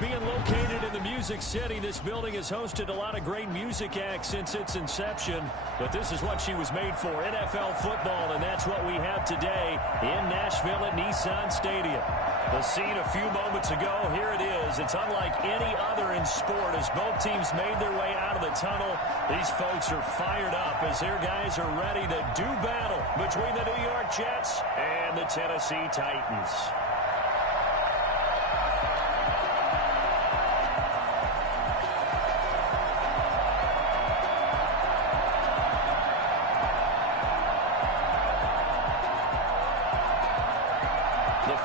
Being located in the Music City, this building has hosted a lot of great music acts since its inception. But this is what she was made for, NFL football, and that's what we have today in Nashville at Nissan Stadium. The scene a few moments ago, here it is. It's unlike any other in sport as both teams made their way out of the tunnel. These folks are fired up as their guys are ready to do battle between the New York Jets and the Tennessee Titans.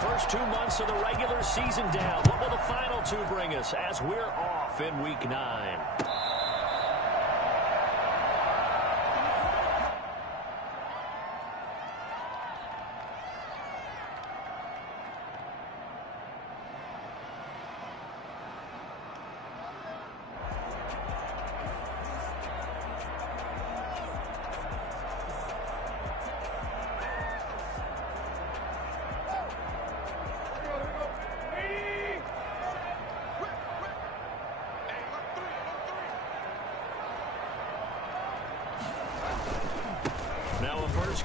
First 2 months of the regular season down. What will the final two bring us as we're off in Week 9?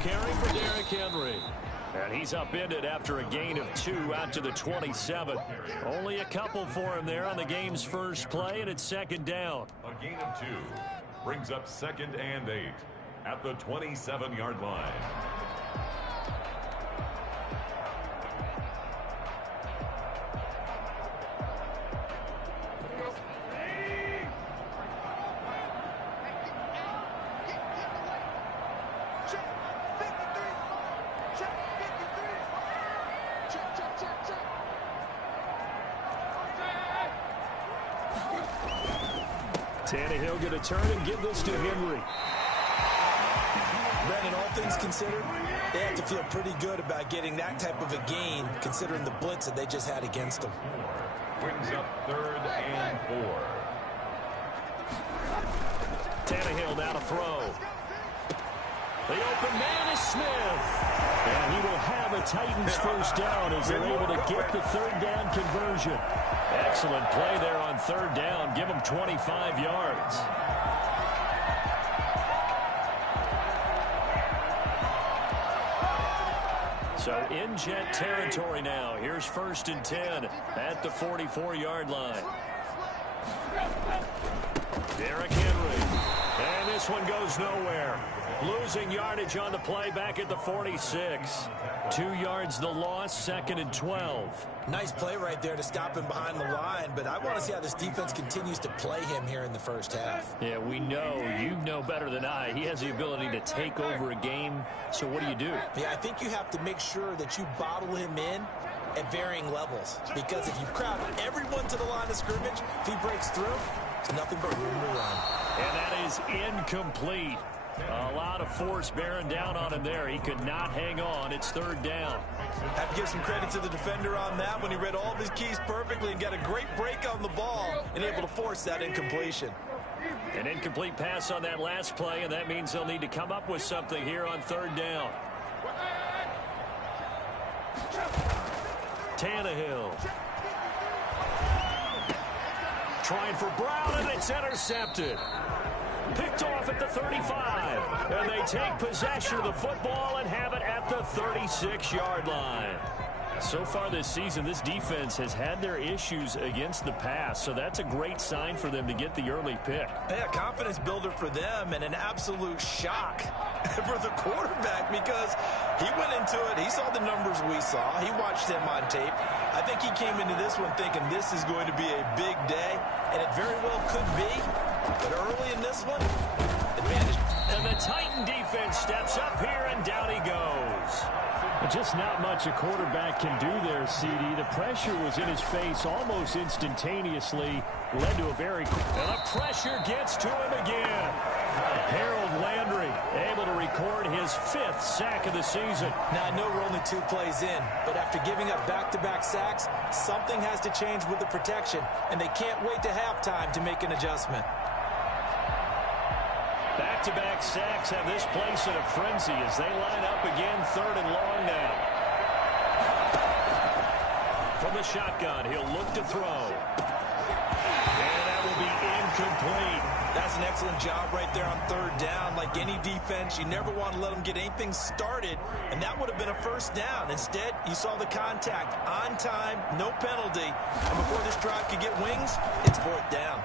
Carry for Derrick Henry. And he's upended after a gain of 2 out to the 27. Only a couple for him there on the game's first play, and it's second down. A gain of 2 brings up 2nd and 8 at the 27-yard line. Tannehill going to turn and give this to Henry. Brandon, all things considered, they have to feel pretty good about getting that type of a gain, considering the blitz that they just had against them. Brings up 3rd and 4. Tannehill now to throw. The open man is Smith. And he will have a Titans first down as they're able to get the 3rd down conversion. Excellent play there on 3rd down. Give them 25 yards. So in Jet territory now. Here's 1st and 10 at the 44-yard line. Derrick Henry. And this one goes nowhere. Losing yardage on the play back at the 46. 2 yards the loss, 2nd and 12. Nice play right there to stop him behind the line, but I want to see how this defense continues to play him here in the first half. Yeah, we know. You know better than I. He has the ability to take over a game, so what do? Yeah, I think you have to make sure that you bottle him in at varying levels, because if you crowd everyone to the line of scrimmage, if he breaks through, it's nothing but room to run. And that is incomplete. A lot of force bearing down on him there. He could not hang on. It's 3rd down. Have to give some credit to the defender on that when he read all of his keys perfectly and got a great break on the ball and able to force that incompletion. An incomplete pass on that last play, and that means they'll need to come up with something here on 3rd down. Tannehill. Trying for Brown, and it's intercepted. Picked off at the 35. And they take possession of the football and have it at the 36-yard line. So far this season, this defense has had their issues against the pass, so that's a great sign for them to get the early pick. Yeah, confidence builder for them and an absolute shock for the quarterback because he went into it. He saw the numbers we saw. He watched them on tape. I think he came into this one thinking this is going to be a big day, and it very well could be. But early in this one, advantage. And the Titan defense steps up here, and down he goes. Just not much a quarterback can do there, CD. The pressure was in his face almost instantaneously. Led to a very... And the pressure gets to him again. Harold Landry able to record his 5th sack of the season. Now, I know we're only 2 plays in, but after giving up back-to-back sacks, something has to change with the protection, and they can't wait to halftime to make an adjustment. Back-to-back sacks have this place in a frenzy as they line up again 3rd and long now. From the shotgun, he'll look to throw. incomplete. That's an excellent job right there on third down. Like any defense, you never want to let them get anything started, and that would have been a first down. Instead, you saw the contact on time, no penalty, and before this drive could get wings, it's fourth down.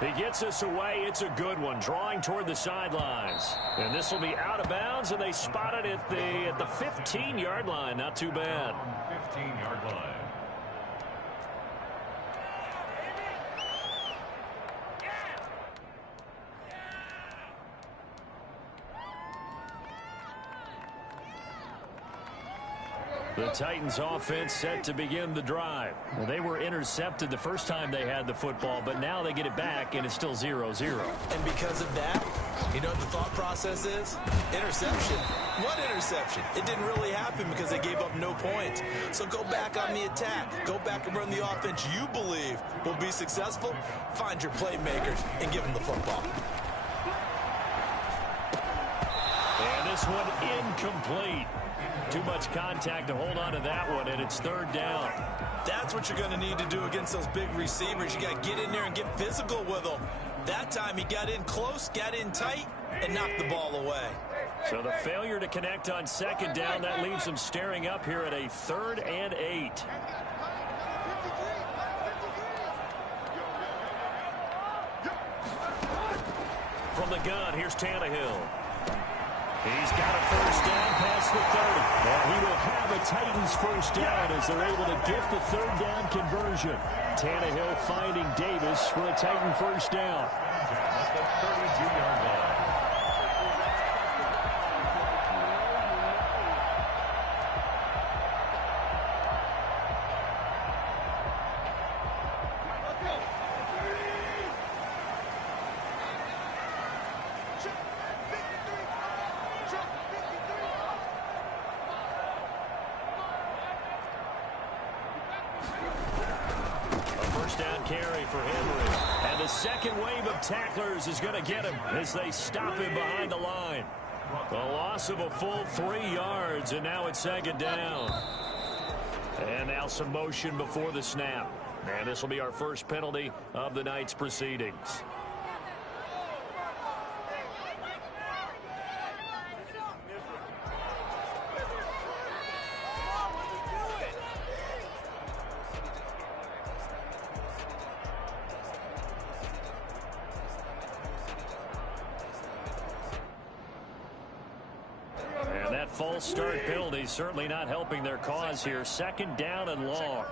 He gets us away. It's a good one, drawing toward the sidelines. And this will be out of bounds, and they spot it at the 15-yard line. Not too bad. 15-yard line. The Titans offense set to begin the drive. Well, they were intercepted the first time they had the football, but now they get it back, and it's still 0-0. And because of that, you know what the thought process is? Interception. What interception? It didn't really happen because they gave up no points. So go back on the attack. Go back and run the offense you believe will be successful. Find your playmakers and give them the football. And this one incomplete. Too much contact to hold on to that one, and it's third down. That's what you're going to need to do against those big receivers. You got to get in there and get physical with them. That time he got in close, got in tight, and knocked the ball away. So the failure to connect on second down, that leaves them staring up here at a 3rd and 8. From the gun, here's Tannehill. He's got a first down past the 30. And he will have a Titans first down as they're able to get the third down conversion. Tannehill finding Davis for a Titan first down. At the 32-yard line. Carry for Henry. And the second wave of tacklers is going to get him as they stop him behind the line. A loss of a full 3 yards, and now it's second down. And now some motion before the snap. And this will be our first penalty of the night's proceedings. False start penalty certainly not helping their cause here. Second down and long.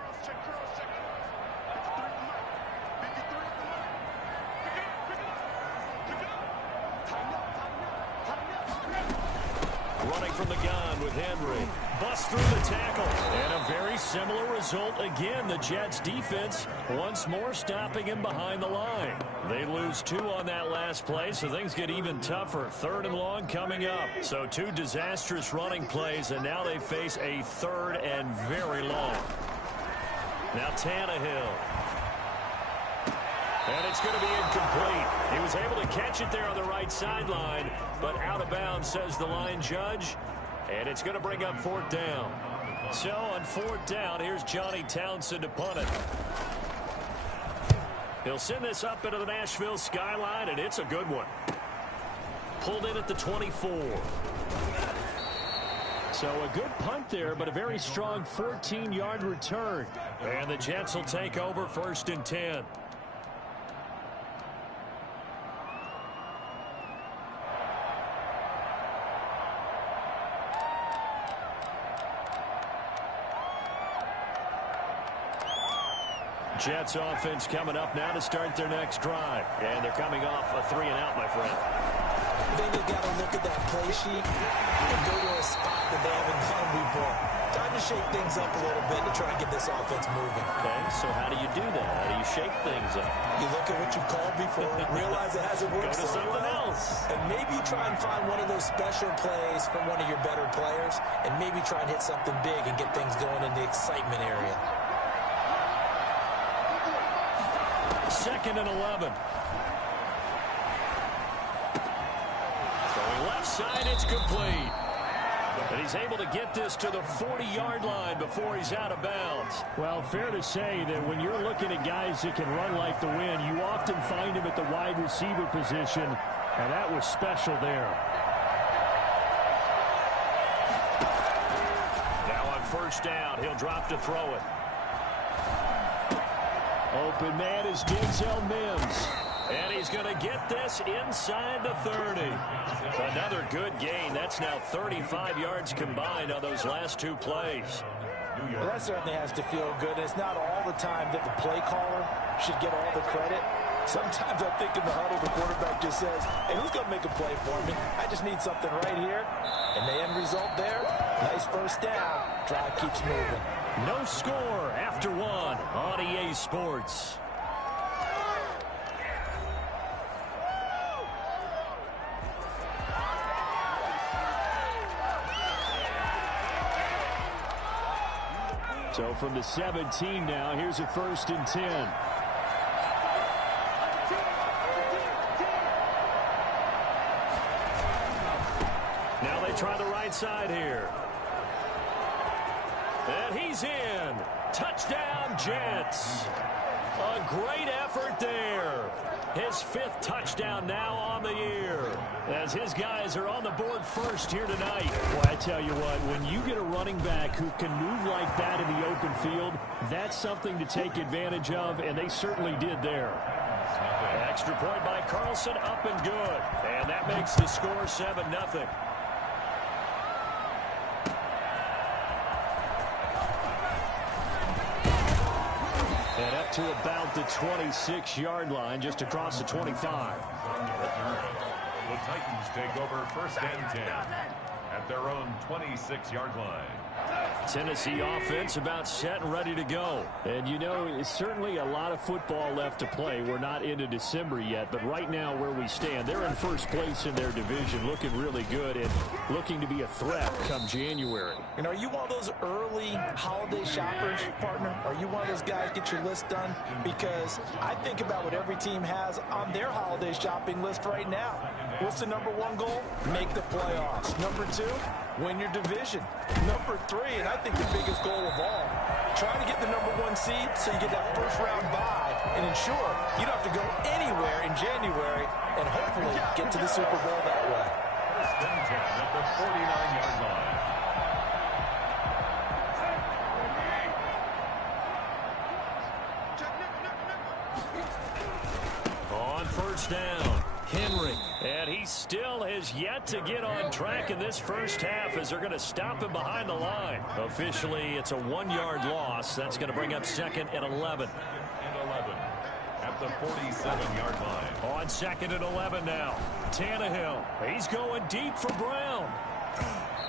Running from the gun with Henry. Bust through the tackle. And a very similar result again. The Jets defense once more stopping him behind the line. They lose 2 on that last play, so things get even tougher. 3rd and long coming up. So 2 disastrous running plays, and now they face a 3rd and very long. Now Tannehill. And it's going to be incomplete. He was able to catch it there on the right sideline, but out of bounds, says the line judge. And it's going to bring up 4th down. So on 4th down, here's Johnny Townsend to punt it. He'll send this up into the Nashville skyline, and it's a good one. Pulled in at the 24. So a good punt there, but a very strong 14-yard return. And the Jets will take over 1st and 10. Jets offense coming up now to start their next drive. And they're coming off a 3-and-out, my friend. I think they've got to look at that play sheet and go to a spot that they haven't gone before. Time to shake things up a little bit to try and get this offense moving. Okay, so how do you do that? How do you shake things up? You look at what you called before, realize it hasn't worked Go to so something well, else. and maybe you try and find one of those special plays from one of your better players, and maybe try and hit something big and get things going in the excitement area. 2nd and 11. Throwing left side, it's complete. And he's able to get this to the 40-yard line before he's out of bounds. Well, fair to say that when you're looking at guys that can run like the wind, you often find him at the wide receiver position, and that was special there. Now on first down, he'll drop to throw it. Open man is Denzel Mims. And he's going to get this inside the 30. Another good gain. That's now 35 yards combined on those last two plays. Well, that certainly has to feel good. It's not all the time that the play caller should get all the credit. Sometimes I think in the huddle, the quarterback just says, hey, who's going to make a play for me? I just need something right here. And the end result there, nice first down. Drive keeps moving. No score after one on EA Sports. So from the 17 now, here's a 1st and 10. Now they try the right side here. And he's in. Touchdown, Jets. A great effort there. His 5th touchdown now on the year, as his guys are on the board first here tonight. Well, I tell you what, when you get a running back who can move like that in the open field, that's something to take advantage of, and they certainly did there. Extra point by Carlson, up and good. And that makes the score 7-0. And up to about the 26-yard line, just across the 25. The Titans take over 1st and 10 at their own 26-yard line. Tennessee offense about set and ready to go. And, you know, it's certainly a lot of football left to play. We're not into December yet, but right now where we stand, they're in first place in their division, looking really good and looking to be a threat come January. And are you one of those early holiday shoppers, partner? Are you one of those guys get your list done? Because I think about what every team has on their holiday shopping list right now. What's the #1 goal? Make the playoffs. #2, win your division. #3, and I think the biggest goal of all, trying to get the #1 seed so you get that first-round bye and ensure you don't have to go anywhere in January and hopefully get to the Super Bowl that way. 1st and 10 at the 49-yard line. On first down, Henry. And he still has yet to get on track in this first half as they're going to stop him behind the line. Officially, it's a 1-yard loss. That's going to bring up 2nd and 11. And 11 at the 47-yard line. On 2nd and 11 now. Tannehill. He's going deep for Brown.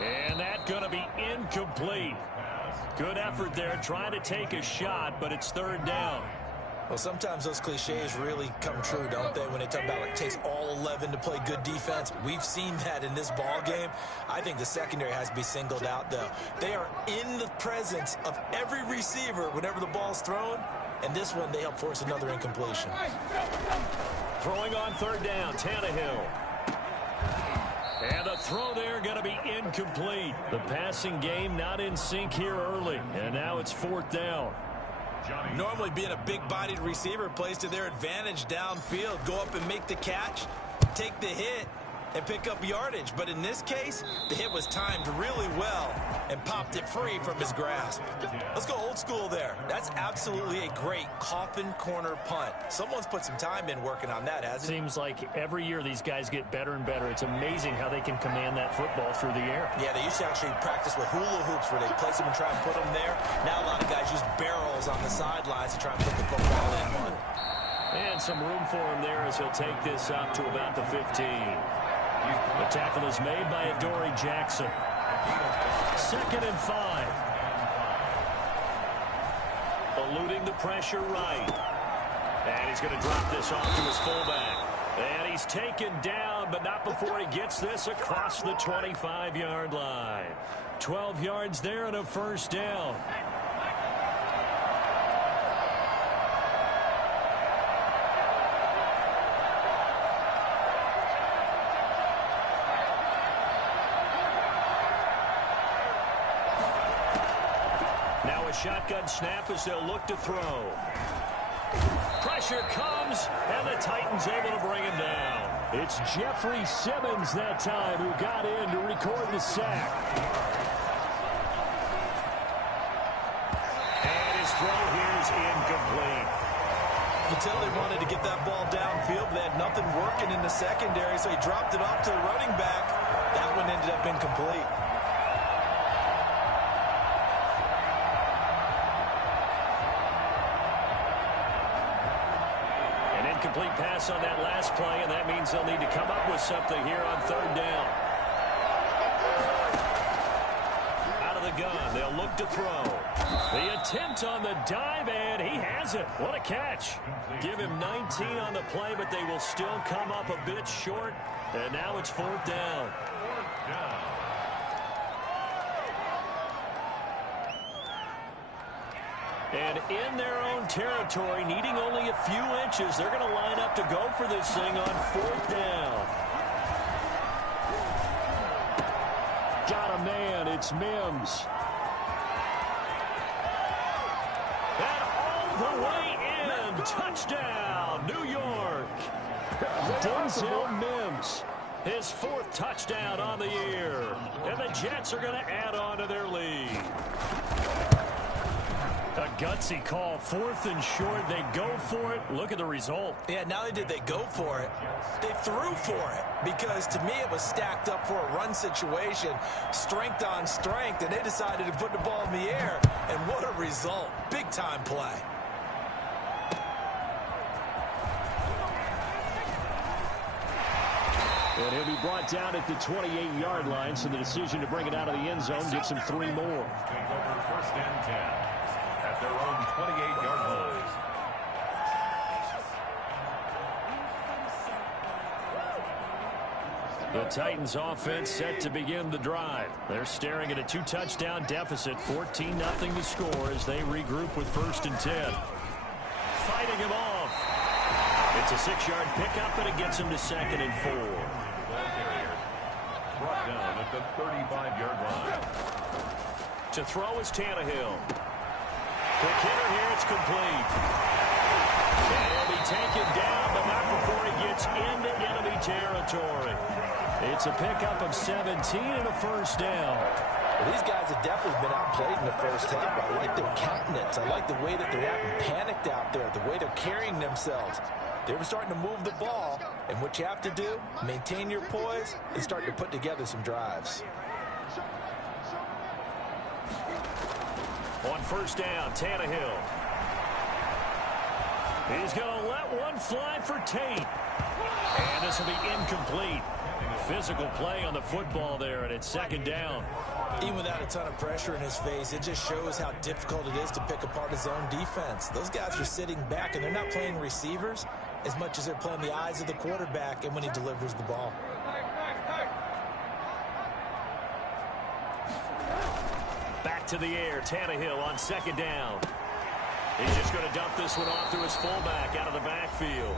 And that's going to be incomplete. Good effort there trying to take a shot, but it's 3rd down. Well, sometimes those cliches really come true, don't they? When they talk about it takes all 11 to play good defense. We've seen that in this ball game. I think the secondary has to be singled out, though. They are in the presence of every receiver whenever the ball's thrown. And this one, they help force another incompletion. Throwing on 3rd down, Tannehill. And the throw there going to be incomplete. The passing game not in sync here early. And now it's 4th down. Normally being a big-bodied receiver plays to their advantage downfield. Go up and make the catch, take the hit, and pick up yardage. But in this case, the hit was timed really well and popped it free from his grasp. Let's go old school there. That's absolutely a great coffin corner punt. Someone's put some time in working on that, hasn't it? Seems like every year these guys get better and better. It's amazing how they can command that football through the air. Yeah, they used to actually practice with hula hoops where they place them and try and put them there. Now a lot of guys use barrels on the sidelines to try and put the football in one. And some room for him there as he'll take this up to about the 15. The tackle is made by Adoree Jackson. 2nd and 5. Eluding the pressure right. And he's going to drop this off to his fullback. And he's taken down, but not before he gets this across the 25-yard line. 12 yards there and a 1st down. a shotgun snap as they'll look to throw. Pressure comes, and the Titans able to bring him down. It's Jeffrey Simmons that time who got in to record the sack. And his throw here is incomplete. You can tell they wanted to get that ball downfield. They had nothing working in the secondary, so he dropped it off to the running back. That one ended up incomplete. Complete pass on that last play, and that means they'll need to come up with something here on third down. Out of the gun, they'll look to throw. The attempt on the dive, and he has it. What a catch. Give him 19 on the play, but they will still come up a bit short, and now it's fourth down. And in their own territory, needing only a few inches, they're going to line up to go for this thing on fourth down. Got a man, it's Mims. And all the way in, touchdown, New York. Denzel Mims, his fourth touchdown on the year. And the Jets are going to add on to their lead. A gutsy call, fourth and short. They go for it. Look at the result. Yeah, not only did they go for it, they threw for it. Because to me, it was stacked up for a run situation, strength on strength, and they decided to put the ball in the air. And what a result. Big-time play. And he'll be brought down at the 28-yard line, so the decision to bring it out of the end zone gets him 3 more. Take over first and 10 at their own 28-yard line. The Titans offense set to begin the drive. They're staring at a 2-touchdown deficit, 14-0 to score as they regroup with first and 10. Fighting him off. It's a 6-yard pickup, and it gets him to second and 4. Ball carrier brought down at the 35-yard line. To throw is Tannehill. Quick hitter here, it's complete. And he'll be taken down, but not before he gets into enemy territory. It's a pickup of 17 and a first down. Well, these guys have definitely been outplayed in the first half. I like their countenance. I like the way that they're acting panicked out there, the way they're carrying themselves. They were starting to move the ball, and what you have to do, maintain your poise and start to put together some drives. On first down, Tannehill. He's going to let one fly for Tate. And this will be incomplete. Physical play on the football there, and it's second down. Even without a ton of pressure in his face, it just shows how difficult it is to pick apart his own defense. Those guys are sitting back, and they're not playing receivers as much as they're playing the eyes of the quarterback and when he delivers the ball. Back to the air, Tannehill on second down. He's just going to dump this one off to his fullback out of the backfield.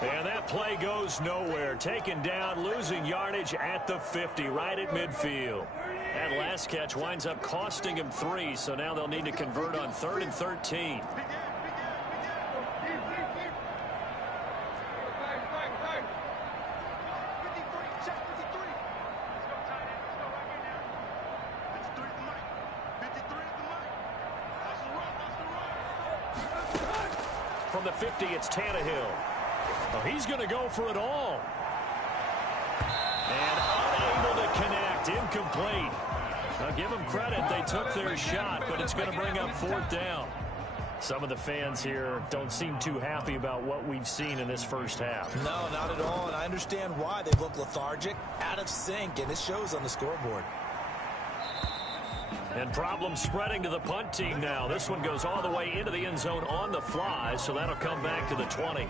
And that play goes nowhere. Taken down, losing yardage at the 50, right at midfield. That last catch winds up costing him 3, so now they'll need to convert on 3rd and 13. From the 50, it's Tannehill. Oh, he's going to go for it all. And unable to connect, incomplete. Now give them credit, they took their shot, but it's going to bring up fourth down. Some of the fans here don't seem too happy about what we've seen in this first half. No, not at all, and I understand why. They look lethargic, out of sync, and it shows on the scoreboard. And problems spreading to the punt team now. This one goes all the way into the end zone on the fly, so that'll come back to the 20.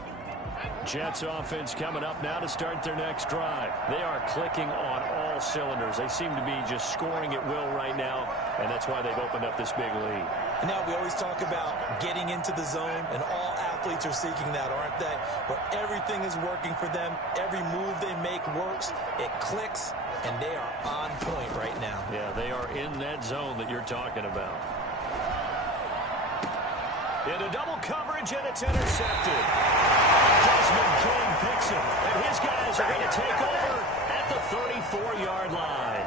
Jets offense coming up now to start their next drive. They are clicking on all cylinders. They seem to be just scoring at will right now, and that's why they've opened up this big lead. And now we always talk about getting into the zone, and all athletes are seeking that, aren't they? Where everything is working for them. Every move they make works. It clicks, and they are on point right now. Yeah, they are in that zone that you're talking about. Into double coverage, and it's intercepted. Desmond King picks him, and his guys are going to take over at the 34-yard line.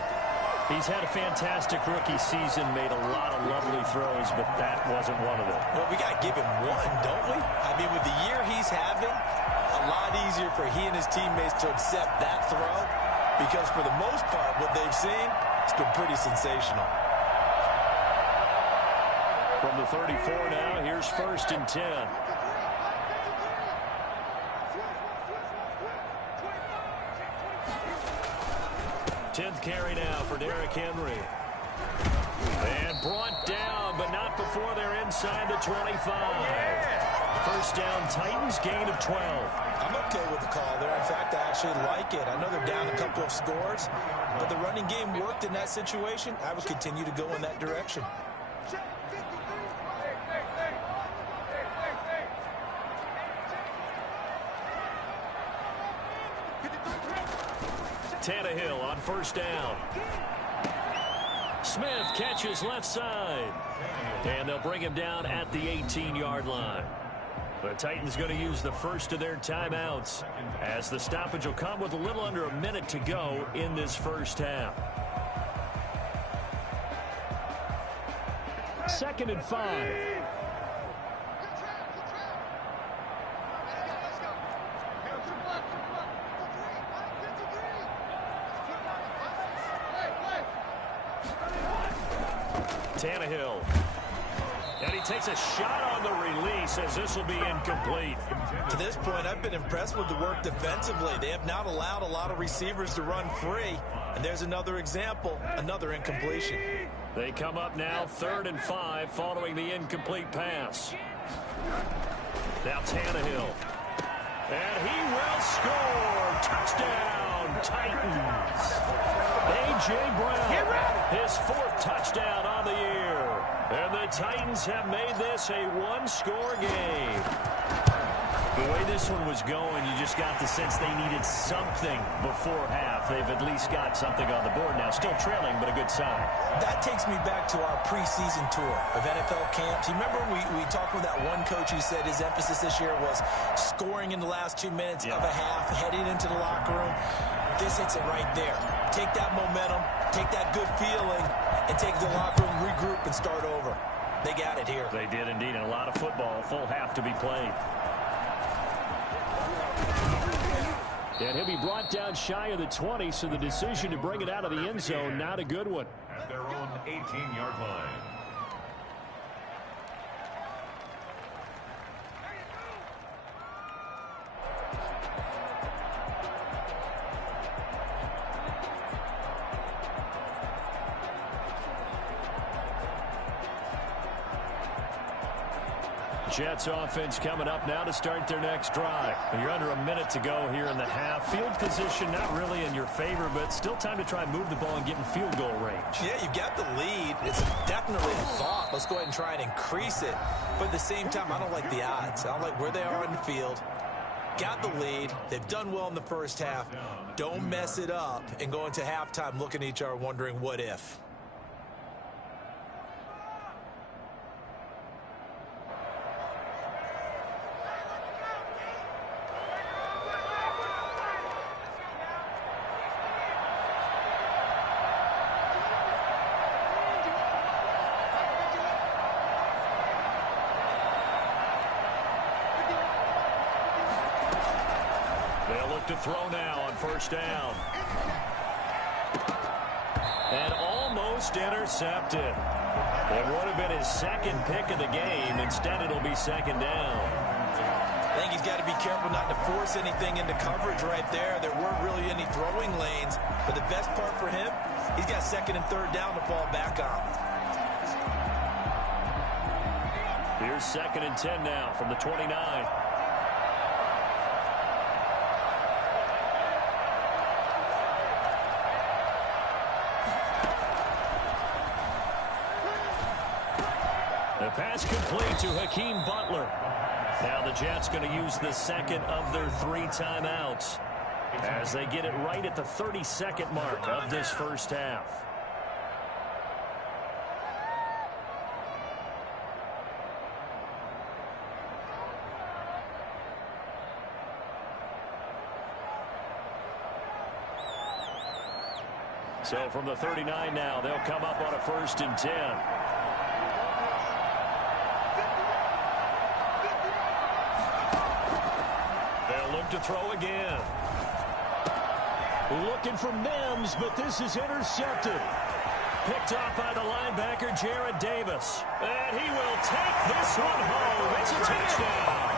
He's had a fantastic rookie season, made a lot of lovely throws, but that wasn't one of them. Well, we got to give him one, don't we? I mean, with the year he's having, a lot easier for he and his teammates to accept that throw, because for the most part, what they've seen, it's been pretty sensational. From the 34 now, here's 1st and 10. 10th carry now for Derrick Henry. And brought down, but not before they're inside the 25. First down, Titans, gain of 12. I'm okay with the call there. In fact, I actually like it. I know they're down a couple of scores, but the running game worked in that situation. I would continue to go in that direction. Tannehill on first down. Smith catches left side. And they'll bring him down at the 18-yard line. The Titans going to use the first of their timeouts, as the stoppage will come with a little under a minute to go in this first half. 2nd and 5. Tannehill. And he takes a shot on the release, as this will be incomplete. To this point, I've been impressed with the work defensively. They have not allowed a lot of receivers to run free. And there's another example, another incompletion. They come up now 3rd and 5 following the incomplete pass. Now Tannehill. And he will score. Touchdown, Titans. A.J. Brown, his 4th touchdown on the year. And the Titans have made this a one-score game. The way this one was going, you just got the sense they needed something before half. They've at least got something on the board now. Still trailing, but a good sign. That takes me back to our preseason tour of NFL camps. You remember we talked with that one coach who said his emphasis this year was scoring in the last 2 minutes of a half, heading into the locker room. This hits it right there. Take that momentum, take that good feeling, and take the locker room, regroup, and start over. They got it here. They did indeed, and a lot of football, full half to be played. And he'll be brought down shy of the 20, so the decision to bring it out of the end zone, not a good one. At their own 18-yard line. Jets offense coming up now to start their next drive. And you're under a minute to go here in the half. Field position not really in your favor, but still time to try and move the ball and get in field goal range. Yeah, you've got the lead. It's definitely a thought. Let's go ahead and try and increase it. But at the same time, I don't like the odds. I don't like where they are in the field. Got the lead. They've done well in the first half. Don't mess it up and go into halftime looking at each other wondering what if. To throw now on first down. And almost intercepted. It would have been his 2nd pick of the game. Instead, it'll be 2nd down. I think he's got to be careful not to force anything into coverage right there. There weren't really any throwing lanes. But the best part for him, he's got 2nd and 3rd down to fall back on. Here's 2nd and 10 now from the 29. The pass complete to Hakeem Butler. Now the Jets going to use the 2nd of their 3 timeouts as they get it right at the 32nd mark of this first half. So from the 39 now, they'll come up on a 1st and 10. They'll look to throw again. Looking for Mims, but this is intercepted. Picked off by the linebacker, Jared Davis. And he will take this one home. It's a touchdown.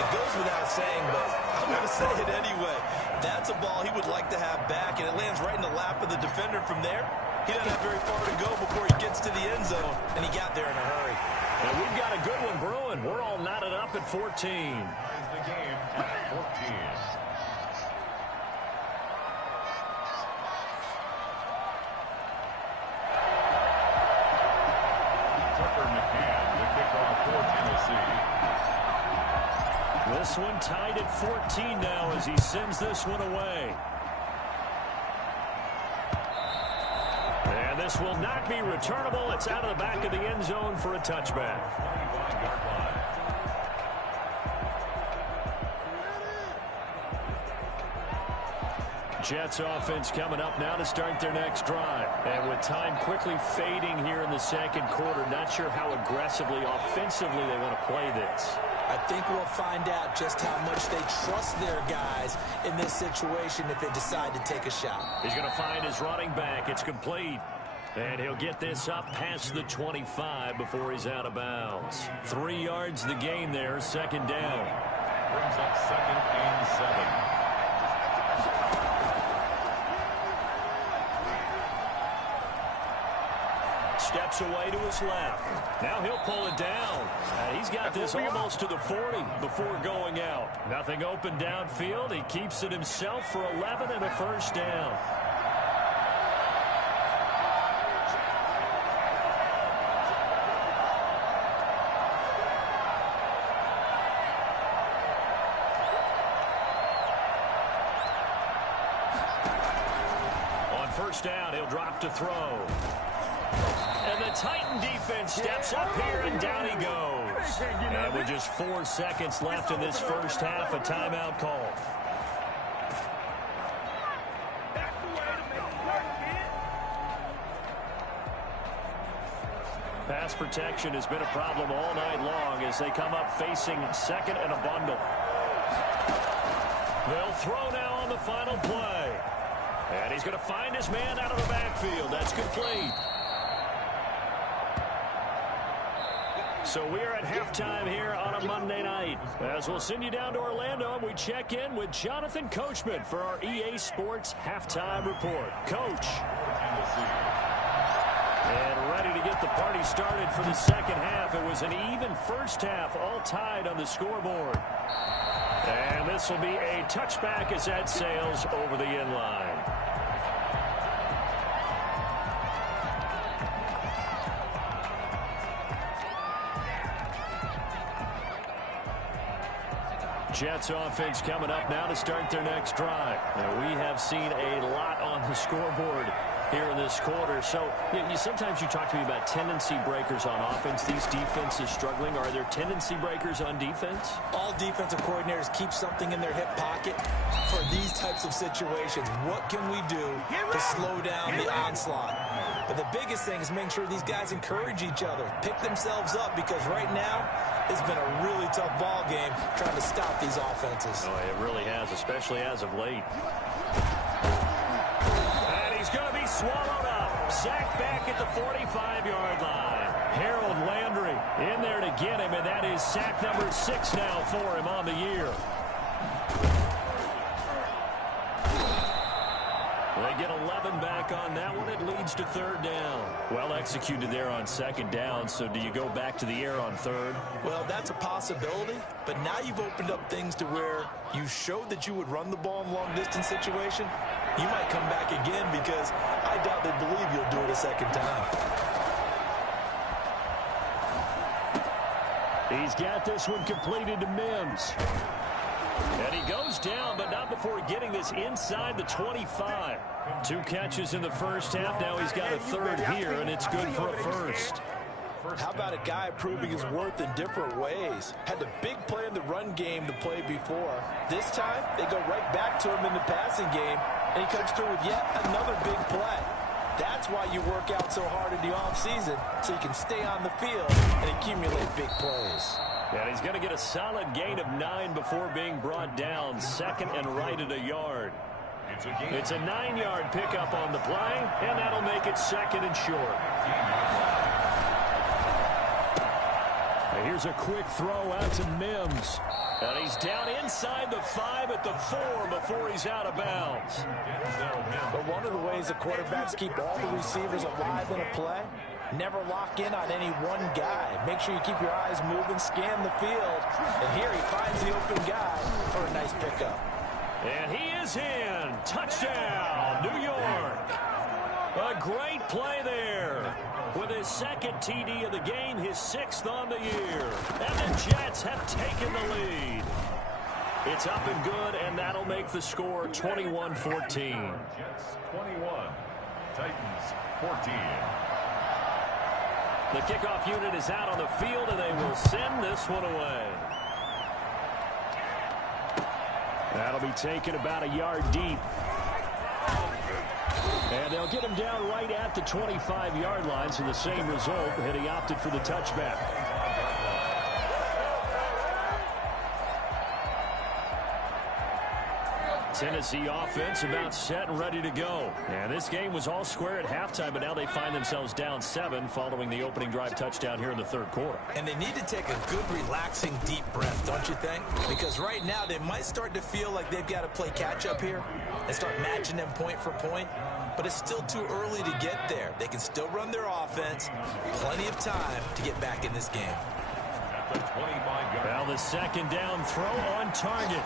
It goes without saying, but I'm going to say it anyway. That's a ball he would like to have back, and it lands right in the lap of the defender from there. He doesn't have very far to go before he gets to the end zone, and he got there in a hurry. And we've got a good one brewing. We're all knotted up at 14. The game at 14. This one tied at 14 now as he sends this one away. And this will not be returnable. It's out of the back of the end zone for a touchback. Jets offense coming up now to start their next drive. And with time quickly fading here in the second quarter, not sure how aggressively, offensively they want to play this. I think we'll find out just how much they trust their guys in this situation if they decide to take a shot. He's going to find his running back. It's complete. And he'll get this up past the 25 before he's out of bounds. 3 yards the gain there, 2nd down. Brings up 2nd and 7. Steps away to his left. Now he'll pull it down. He's got this almost to the 40 before going out. Nothing open downfield. He keeps it himself for 11 and a 1st down. On 1st down, he'll drop to throw. And the Titan defense steps up here, and down he goes. And with just 4 seconds left in this first half, a timeout call. Pass protection has been a problem all night long as they come up facing 2nd and a bundle. They'll throw now on the final play. And he's going to find his man out of the backfield. That's complete. So we are at halftime here on a Monday night. As we'll send you down to Orlando, we check in with Jonathan Coachman for our EA Sports Halftime Report. Coach. And ready to get the party started for the second half. It was an even first half, all tied on the scoreboard. And this will be a touchback as that sails over the end line. Jets offense coming up now to start their next drive. Now, we have seen a lot on the scoreboard here in this quarter. So sometimes you talk to me about tendency breakers on offense. These defenses struggling. Are there tendency breakers on defense? All defensive coordinators keep something in their hip pocket for these types of situations. What can we do to slow down the onslaught? But the biggest thing is making sure these guys encourage each other, pick themselves up, because right now it's been a really tough ball game trying to stop these offenses. Oh, it really has, especially as of late. And he's going to be swallowed up. Sacked back at the 45-yard line. Harold Landry in there to get him, and that is sack number 6 now for him on the year. They get 11 back on that one. It leads to 3rd down. Well executed there on 2nd down. So do you go back to the air on 3rd? Well, that's a possibility. But now you've opened up things to where you showed that you would run the ball in a long-distance situation. You might come back again because I doubt they believe you'll do it a 2nd time. He's got this one completed to Mims. And he goes down, but not before getting this inside the 25. 2 catches in the first half. Now he's got a 3rd here, and it's good for a 1st. How about a guy proving his worth in different ways? Had the big play in the run game to play before. This time, they go right back to him in the passing game, and he comes through with yet another big play. That's why you work out so hard in the offseason, so you can stay on the field and accumulate big plays. And he's going to get a solid gain of 9 before being brought down. Second and right at a yard. It's a 9-yard pickup on the play, and that'll make it second and short. And here's a quick throw out to Mims. And he's down inside the 5 at the 4 before he's out of bounds. But one of the ways the quarterbacks keep all the receivers alive in a play, never lock in on any one guy. Make sure you keep your eyes moving, scan the field. And here he finds the open guy for a nice pickup. And he is in. Touchdown, New York. A great play there. With his second TD of the game, his 6th on the year. And the Jets have taken the lead. It's up and good, and that'll make the score 21-14. Jets 21, Titans 14. The kickoff unit is out on the field, and they will send this one away. That'll be taken about a yard deep. And they'll get him down right at the 25-yard line, so the same result, and he opted for the touchback. Tennessee offense about set and ready to go. And this game was all square at halftime, but now they find themselves down 7 following the opening drive touchdown here in the third quarter. And they need to take a good, relaxing, deep breath, don't you think? Because right now they might start to feel like they've got to play catch-up here and start matching them point for point. But it's still too early to get there. They can still run their offense. Plenty of time to get back in this game. At the 25-yard. Well, the second down throw on target.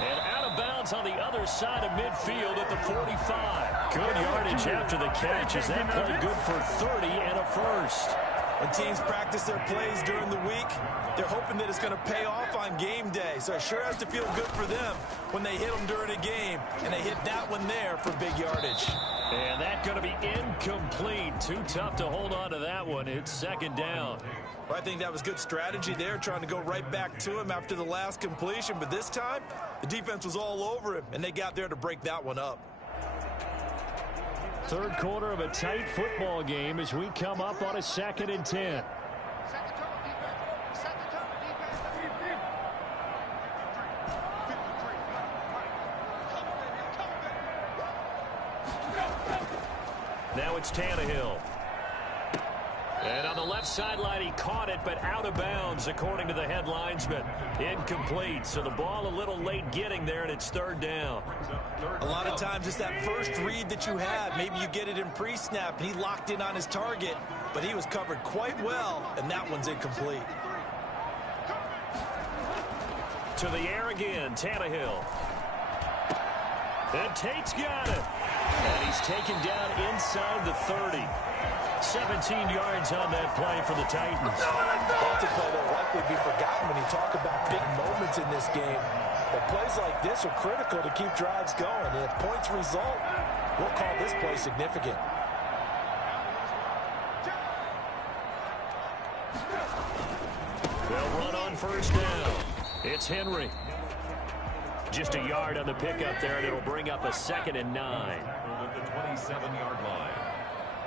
And out of bounds on the other side of midfield at the 45. Good yardage after the catch as that play good for 30 and a first. When teams practice their plays during the week, they're hoping that it's going to pay off on game day. So it sure has to feel good for them when they hit them during a game. And they hit that one there for big yardage. And that's going to be incomplete. Too tough to hold on to that one. It's second down. Well, I think that was good strategy there, trying to go right back to him after the last completion. But this time, the defense was all over him, and they got there to break that one up. Third quarter of a tight football game as we come up on a 2nd and 10. Now it's Tannehill. And on the left sideline, he caught it, but out of bounds, according to the headlinesman. Incomplete, so the ball a little late getting there, and it's third down. A lot of times it's that first read that you have. Maybe you get it in pre-snap, and he locked in on his target, but he was covered quite well, and that one's incomplete. To the air again, Tannehill. And Tate's got it. And he's taken down inside the 30. 17 yards on that play for the Titans. Multiplay that will likely be forgotten when you talk about big moments in this game. But plays like this are critical to keep drives going. And if points result, we'll call this play significant. They'll run on first down. It's Henry. Just a yard on the pickup there, and it'll bring up a 2nd and 9. At the 27-yard line.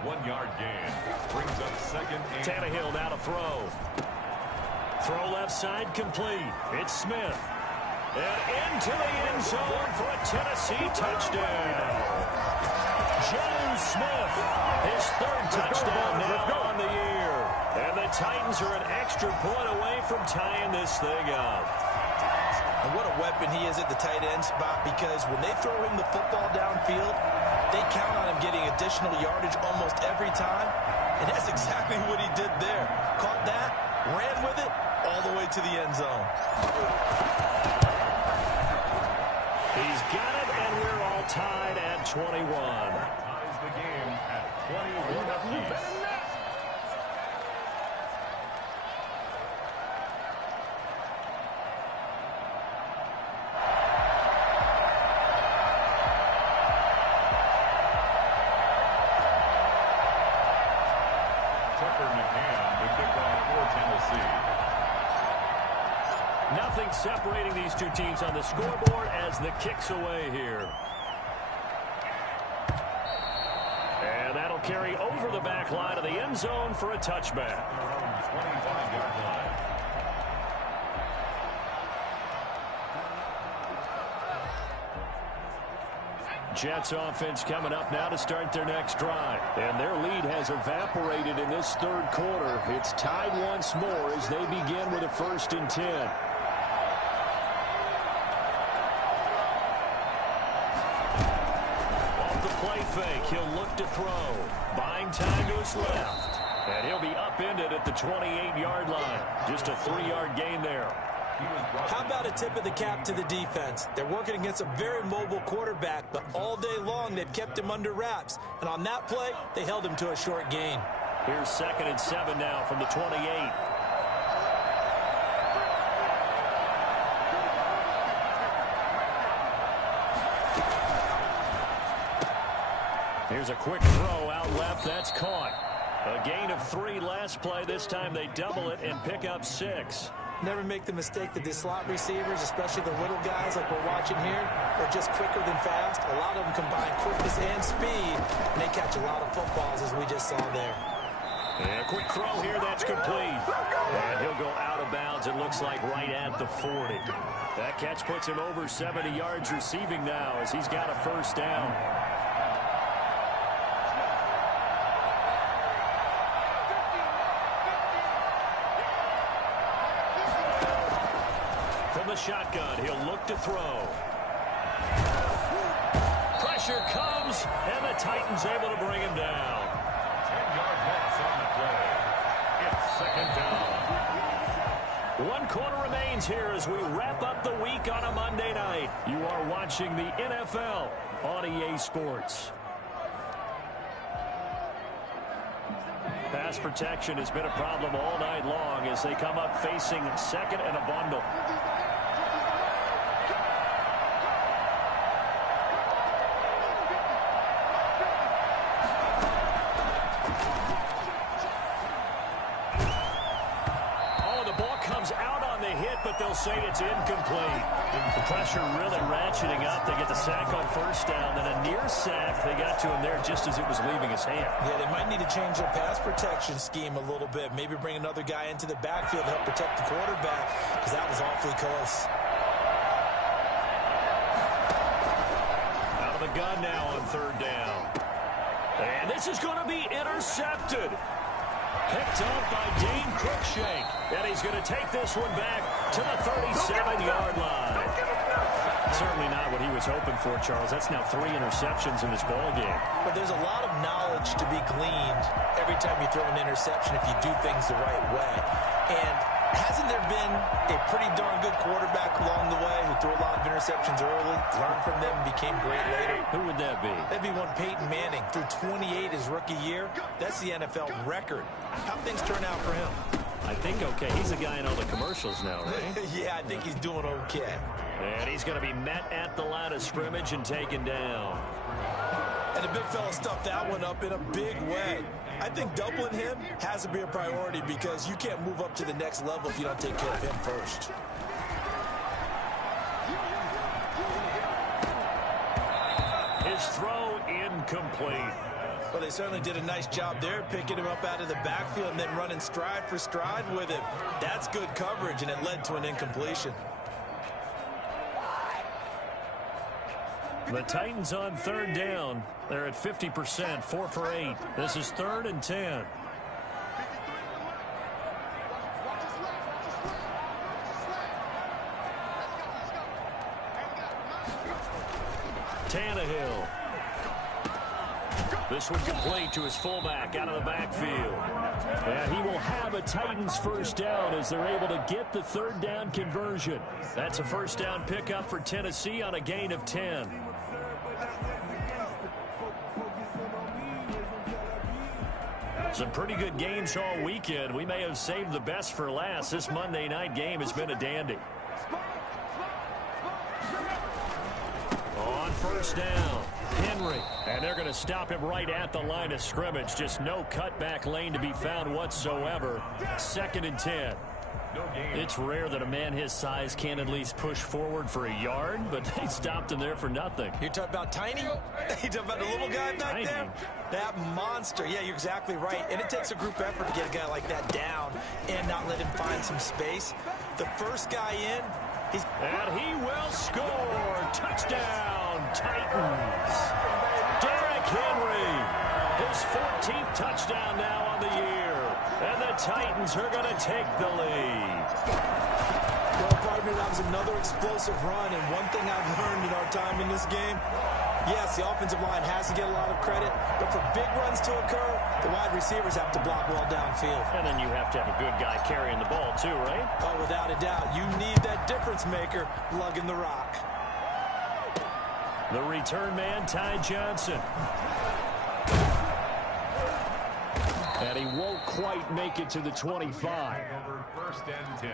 1-yard gain. Brings up 2nd and... Tannehill now to throw. Throw left side complete. It's Smith. And into the end zone for a Tennessee touchdown. Jones Smith, his 3rd touchdown now on the year. And the Titans are an extra point away from tying this thing up. And what a weapon he is at the tight end spot, because when they throw him the football downfield, they count on him getting additional yardage almost every time. And that's exactly what he did there. Caught that, ran with it, all the way to the end zone. He's got it, and we're all tied at 21. Ties the game at 21 apiece. Nothing separating these two teams on the scoreboard as the kick's away here. And that'll carry over the back line of the end zone for a touchback. 25-yard line. Jets offense coming up now to start their next drive. And their lead has evaporated in this third quarter. It's tied once more as they begin with a 1st and 10. Off the play fake, he'll look to throw. Buying time to his left. And he'll be upended at the 28-yard line. Just a 3-yard gain there. How about a tip of the cap to the defense? They're working against a very mobile quarterback, but all day long they've kept him under wraps. And on that play, they held him to a short gain. Here's 2nd and 7 now from the 28. Here's a quick throw out left. That's caught. A gain of 3 last play. This time they double it and pick up 6. Never make the mistake that the slot receivers, especially the little guys like we're watching here, are just quicker than fast. A lot of them combine quickness and speed, and they catch a lot of footballs, as we just saw there. And a quick throw here, that's complete. And he'll go out of bounds, it looks like right at the 40. That catch puts him over 70 yards receiving now as he's got a 1st down. The shotgun, he'll look to throw. Pressure comes, and the Titans able to bring him down. 10-yard loss on the play. It's 2nd down. 1 quarter remains here as we wrap up the week on a Monday night. You are watching the NFL on EA Sports. Pass protection has been a problem all night long as they come up facing 2nd and a bundle. But they'll say it's incomplete. The pressure really ratcheting up. They get the sack on 1st down, then a near sack. They got to him there just as it was leaving his hand. Yeah, they might need to change their pass protection scheme a little bit. Maybe bring another guy into the backfield to help protect the quarterback, because that was awfully close. Out of the gun now on 3rd down. And this is going to be intercepted. Picked up by Dane Cruikshank. And he's going to take this one back to the 37-yard line. Certainly not what he was hoping for, Charles. That's now 3 interceptions in this ballgame. But there's a lot of knowledge to be gleaned every time you throw an interception if you do things the right way. And hasn't there been a pretty darn good quarterback along the way who threw a lot of interceptions early, learned from them, and became great later? Who would that be? That'd be one Peyton Manning. Threw 28 his rookie year. That's the NFL record. How things turn out for him? I think okay. He's the guy in all the commercials now, right? Yeah, I think he's doing okay. And he's going to be met at the line of scrimmage and taken down. And the big fella stuffed that one up in a big way. I think doubling him has to be a priority because you can't move up to the next level if you don't take care of him first. His throw incomplete. Well, they certainly did a nice job there, picking him up out of the backfield and then running stride for stride with him. That's good coverage, and it led to an incompletion. The Titans on 3rd down. They're at 50%, 4 for 8. This is 3rd and 10. Tannehill. This one complete to his fullback out of the backfield. And he will have a Titans 1st down as they're able to get the 3rd down conversion. That's a 1st down pickup for Tennessee on a gain of 10. Some pretty good games all weekend. We may have saved the best for last. This Monday night game has been a dandy. On 1st down, Henry. And they're going to stop him right at the line of scrimmage. Just no cutback lane to be found whatsoever. 2nd and 10. No gain. It's rare that a man his size can at least push forward for a yard, but they stopped him there for nothing. You're talking about tiny? You're talking about the little guy back Tiny. there? That monster. Yeah, you're exactly right. And it takes a group effort to get a guy like that down and not let him find some space. The first guy in, and he will score. Touchdown, Titans. Derrick Henry, his 14th touchdown now on the year. And the Titans are going to take the lead. Well, partner, that was another explosive run. And one thing I've learned in our time in this game, yes, the offensive line has to get a lot of credit, but for big runs to occur, the wide receivers have to block well downfield. And then you have to have a good guy carrying the ball too, right? Oh, without a doubt. You need that difference maker lugging the rock. The return man, Ty Johnson. And he won't quite make it to the 25. Over 1st and 10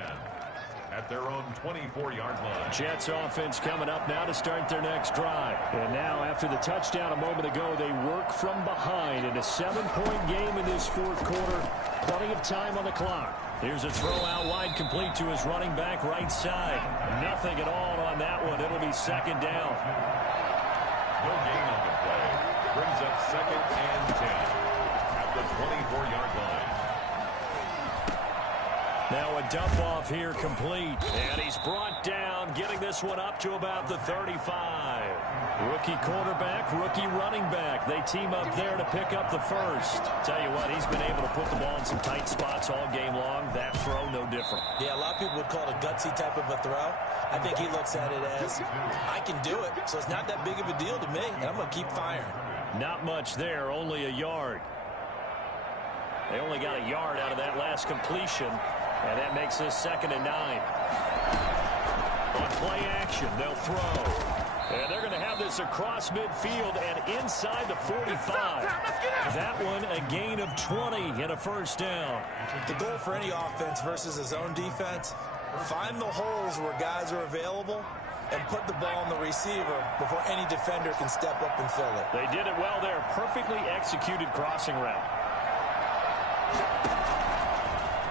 at their own 24-yard line. Jets offense coming up now to start their next drive. And now after the touchdown a moment ago, they work from behind in a 7-point game in this fourth quarter. Plenty of time on the clock. Here's a throw out wide, complete to his running back right side. Nothing at all on that one. It'll be second down. No gain on the play. Brings up 2nd and 10 at the 24-yard line. Now a dump off here complete. And he's brought down, getting this one up to about the 35. Rookie quarterback, rookie running back. They team up there to pick up the first. Tell you what, he's been able to put the ball in some tight spots all game long. That throw, no different. Yeah, a lot of people would call it a gutsy type of a throw. I think he looks at it as, I can do it, so it's not that big of a deal to me, and I'm going to keep firing. Not much there, only a yard. They only got a yard out of that last completion, and that makes this 2nd and 9. On play action, they'll throw. And they're going to have this across midfield and inside the 45. That one, a gain of 20 and a first down. The goal for any offense versus a zone defense, find the holes where guys are available and put the ball on the receiver before any defender can step up and fill it. They did it well there. Perfectly executed crossing route.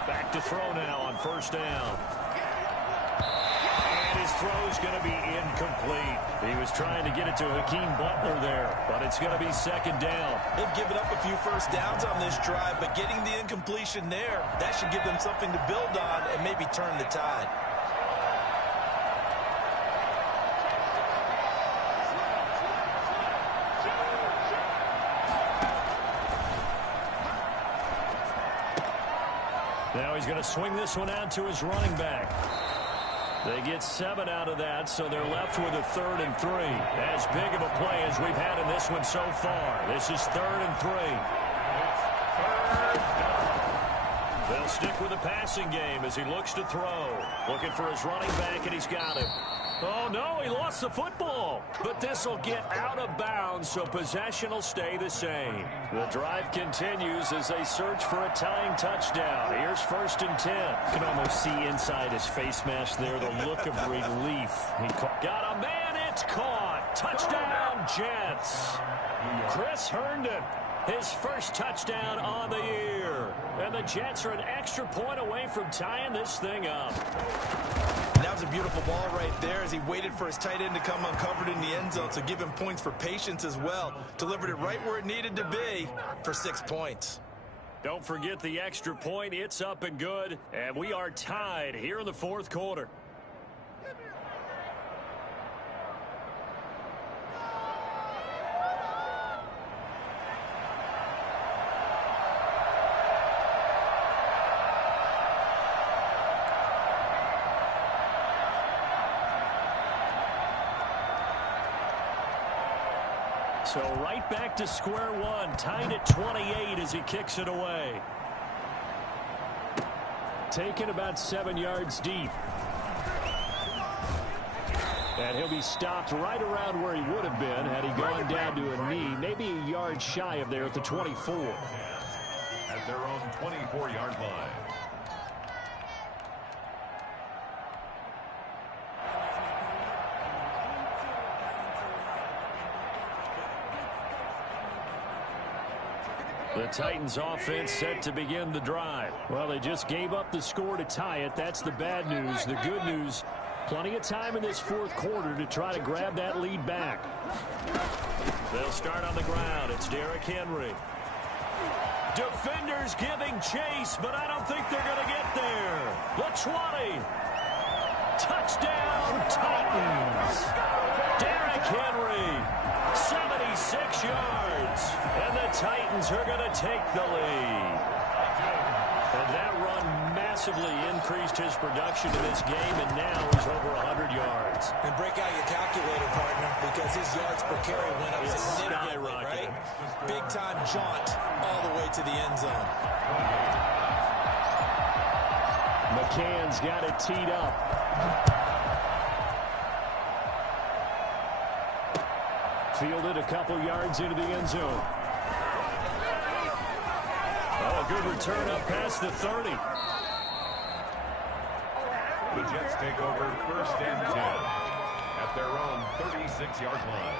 Back to throw now on first down. And his throw's going to be incomplete. He was trying to get it to Hakeem Butler there, but it's going to be second down. They've given up a few first downs on this drive, but getting the incompletion there, that should give them something to build on and maybe turn the tide. Now he's going to swing this one out to his running back. They get 7 out of that, so they're left with a 3rd and 3. As big of a play as we've had in this one so far. This is 3rd and 3. They'll stick with the passing game as he looks to throw. Looking for his running back, and he's got it. Oh, no, he lost the football. But this will get out of bounds, so possession will stay the same. The drive continues as they search for a tying touchdown. Here's 1st and 10. You can almost see inside his face mask there the look of relief. He got a man, it's caught. Touchdown, Jets. Chris Herndon, his first touchdown on the year. And the Jets are an extra point away from tying this thing up. That was a beautiful ball right there as he waited for his tight end to come uncovered in the end zone, so give him points for patience as well. Delivered it right where it needed to be for 6 points. Don't forget the extra point. It's up and good, and we are tied here in the fourth quarter. So right back to square one, tied at 28 as he kicks it away. Taken about 7 yards deep. And he'll be stopped right around where he would have been had he gone down to a knee, maybe a yard shy of there at the 24. At their own 24-yard line. The Titans offense set to begin the drive. Well, they just gave up the score to tie it. That's the bad news. The good news, plenty of time in this fourth quarter to try to grab that lead back. They'll start on the ground. It's Derrick Henry. Defenders giving chase, but I don't think they're going to get there. The 20. Touchdown, Titans. Derrick Henry, 76 yards. And the Titans are going to take the lead. And that run massively increased his production in this game, and now he's over 100 yards. And break out your calculator, partner, because his yards per carry went up significantly, right? Big-time jaunt all the way to the end zone. McCann's got it teed up. Fielded a couple yards into the end zone. Oh, a good return up past the 30. The Jets take over 1st and 10 at their own 36-yard line.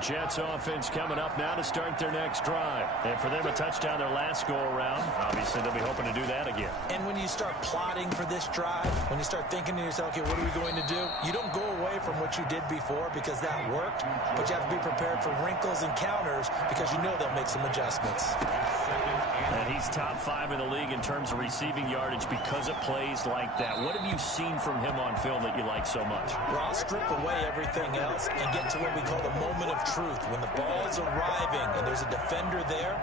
Jets offense coming up now to start their next drive. And for them, a touchdown their last go-around. Obviously, they'll be hoping to do that again. And when you start plotting for this drive, when you start thinking to yourself, okay, what are we going to do? You don't go away from what you did before because that worked, but you have to be prepared for wrinkles and counters because you know they'll make some adjustments. And he's top 5 in the league in terms of receiving yardage because of plays like that. What have you seen from him on film that you like so much? Well, I'll strip away everything else and get to what we call the moment of truth. When the ball is arriving and there's a defender there,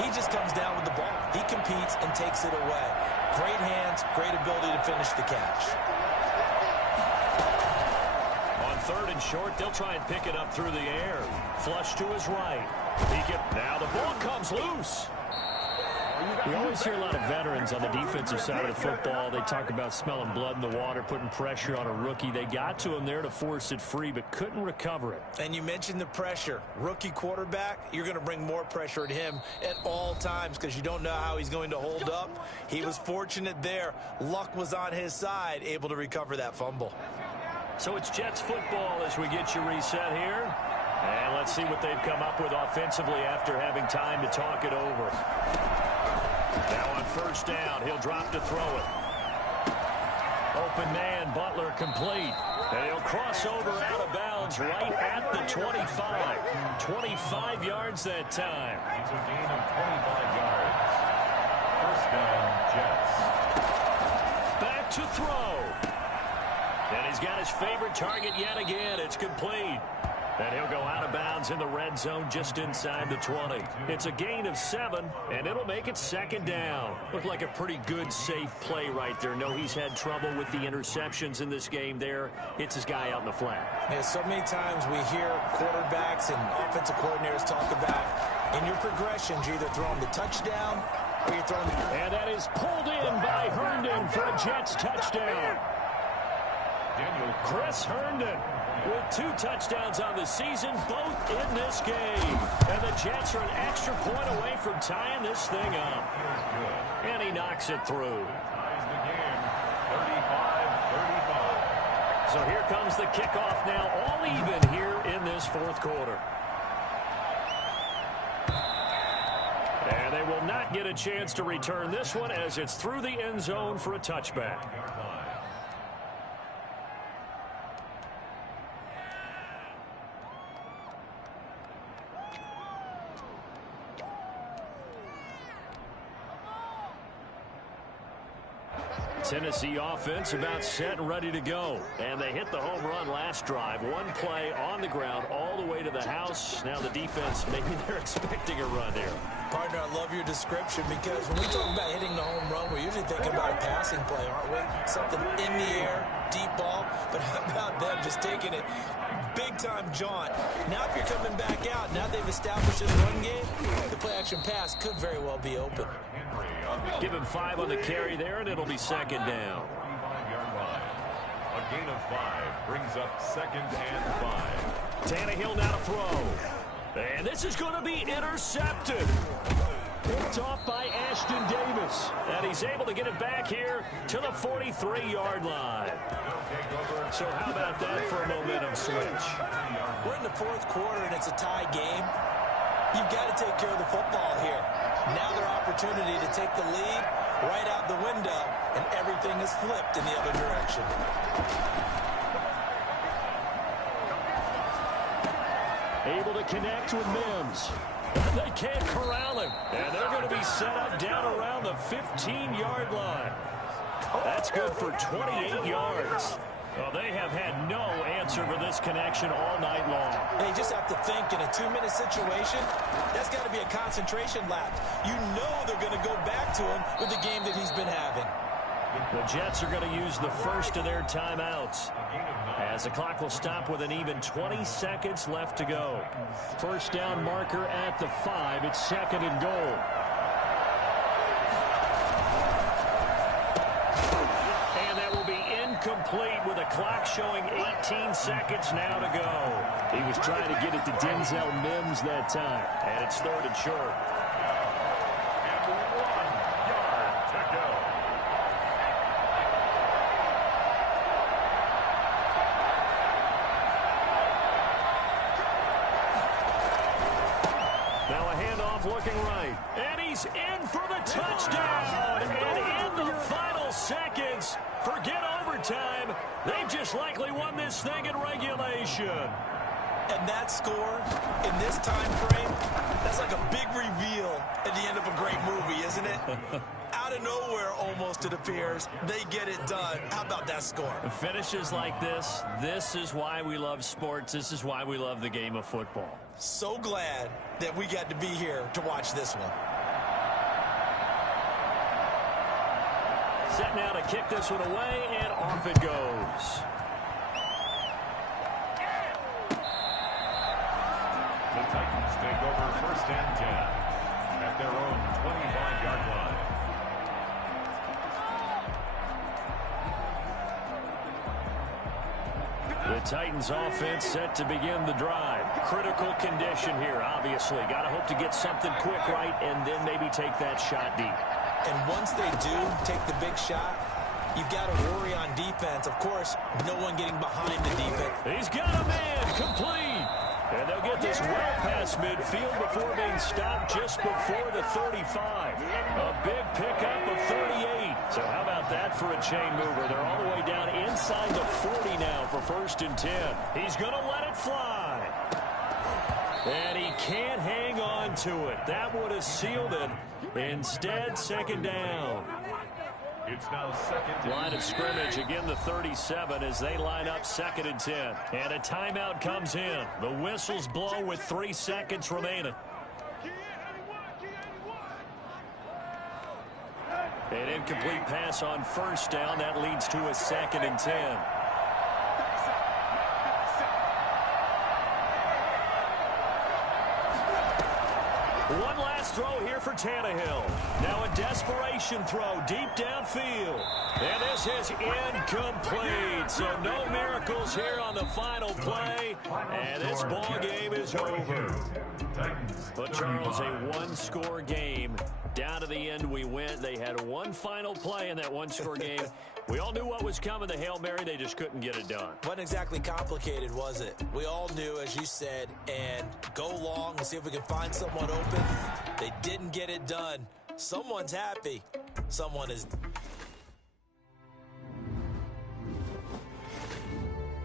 he just comes down with the ball. He competes and takes it away. Great hands, great ability to finish the catch. On 3rd and short, they'll try and pick it up through the air. Flush to his right. Now the ball comes loose. We always hear a lot of veterans on the defensive side of the football. They talk about smelling blood in the water, putting pressure on a rookie. They got to him there to force it free, but couldn't recover it. And you mentioned the pressure. Rookie quarterback, you're going to bring more pressure at him at all times because you don't know how he's going to hold up. He was fortunate there. Luck was on his side, able to recover that fumble. So it's Jets football as we get you reset here. And let's see what they've come up with offensively after having time to talk it over. Now on 1st down, he'll drop to throw it. Open man, Butler complete. And he'll cross over out of bounds right at the 25. 25 yards that time. It's a gain of 25 yards. 1st down, Jets. Back to throw. And he's got his favorite target yet again. It's complete. And he'll go out of bounds in the red zone just inside the 20. It's a gain of 7, and it'll make it 2nd down. Looked like a pretty good, safe play right there. No, he's had trouble with the interceptions in this game there. Hits his guy out in the flat. Yeah, so many times we hear quarterbacks and offensive coordinators talk about in your progressions, you're either throwing the touchdown or you're throwing the... And that is pulled in by Herndon for a Jets touchdown. Chris Herndon with 2 touchdowns on the season, both in this game. And the Jets are an extra point away from tying this thing up. And he knocks it through. Ties the game, 35-35. So here comes the kickoff now, all even here in this 4th quarter. And they will not get a chance to return this one as it's through the end zone for a touchback. Tennessee offense about set and ready to go. And they hit the home run last drive. One play on the ground all the way to the house. Now the defense, maybe they're expecting a run here. Partner, I love your description because when we talk about hitting the home run, we're usually thinking about a passing play, aren't we? Something in the air, deep ball. But how about them just taking it big-time jaunt? Now if you're coming back out, now they've established this run game, the play-action pass could very well be open. Give him 5 on the carry there, and it'll be 2nd down. 25-yard line. A gain of 5 brings up 2nd and 5. Tannehill now to throw. And this is going to be intercepted. Picked off by Ashton Davis. And he's able to get it back here to the 43-yard line. So how about that for a momentum switch? We're in the 4th quarter, and it's a tie game. You've got to take care of the football here. Now their opportunity to take the lead right out the window, and everything is flipped in the other direction. Able to connect with Mims. They can't corral him. And they're going to be set up down around the 15-yard line. That's good for 28 yards. Well, they have had no answer for this connection all night long. They just have to think in a 2-minute situation, that's got to be a concentration lap. You know they're going to go back to him with the game that he's been having. The Jets are going to use the first of their timeouts, as the clock will stop with an even 20 seconds left to go. First down marker at the 5. It's 2nd and goal. And that will be incomplete with a clock showing 18 seconds now to go. He was trying to get it to Denzel Mims that time. And it's 3rd and short. And 1 yard to go. Now a handoff looking right. And he's in for the touchdown. And in the final seconds, forget overtime. They've just likely won this thing in regulation. And that score in this time frame, that's like a big reveal at the end of a great movie, isn't it? Out of nowhere, almost, it appears, they get it done. How about that score? Finishes like this is why we love sports. This is why we love the game of football. So glad that we got to be here to watch this one. Set now to kick this one away, and off it goes. The Titans take over 1st and 10 at their own 25-yard line. The Titans offense set to begin the drive. Critical condition here, obviously. Got to hope to get something quick right and then maybe take that shot deep. And once they do take the big shot, you've got to worry on defense. Of course, no one getting behind the defense. He's got a man complete. And they'll get this well past midfield before being stopped just before the 35. A big pickup of 38. So how about that for a chain mover? They're all the way down inside the 40 now for 1st and 10. He's going to let it fly. And he can't hang on to it. That would have sealed it. Instead, 2nd down. It's now 2nd. Line of scrimmage, again the 37 as they line up 2nd and 10. And a timeout comes in. The whistles blow with 3 seconds remaining. An incomplete pass on 1st down. That leads to a 2nd and 10. One last throw here for Tannehill. Now a desperation throw deep downfield. And this is incomplete. So no miracles here on the final play. And this ball game is over. But Charles, a one-score game. Down to the end we went. They had one final play in that one-score game. We all knew what was coming. The Hail Mary, they just couldn't get it done. Wasn't exactly complicated, was it? We all knew, as you said, and go long and see if we can find someone open. They didn't get it done. Someone's happy. Someone is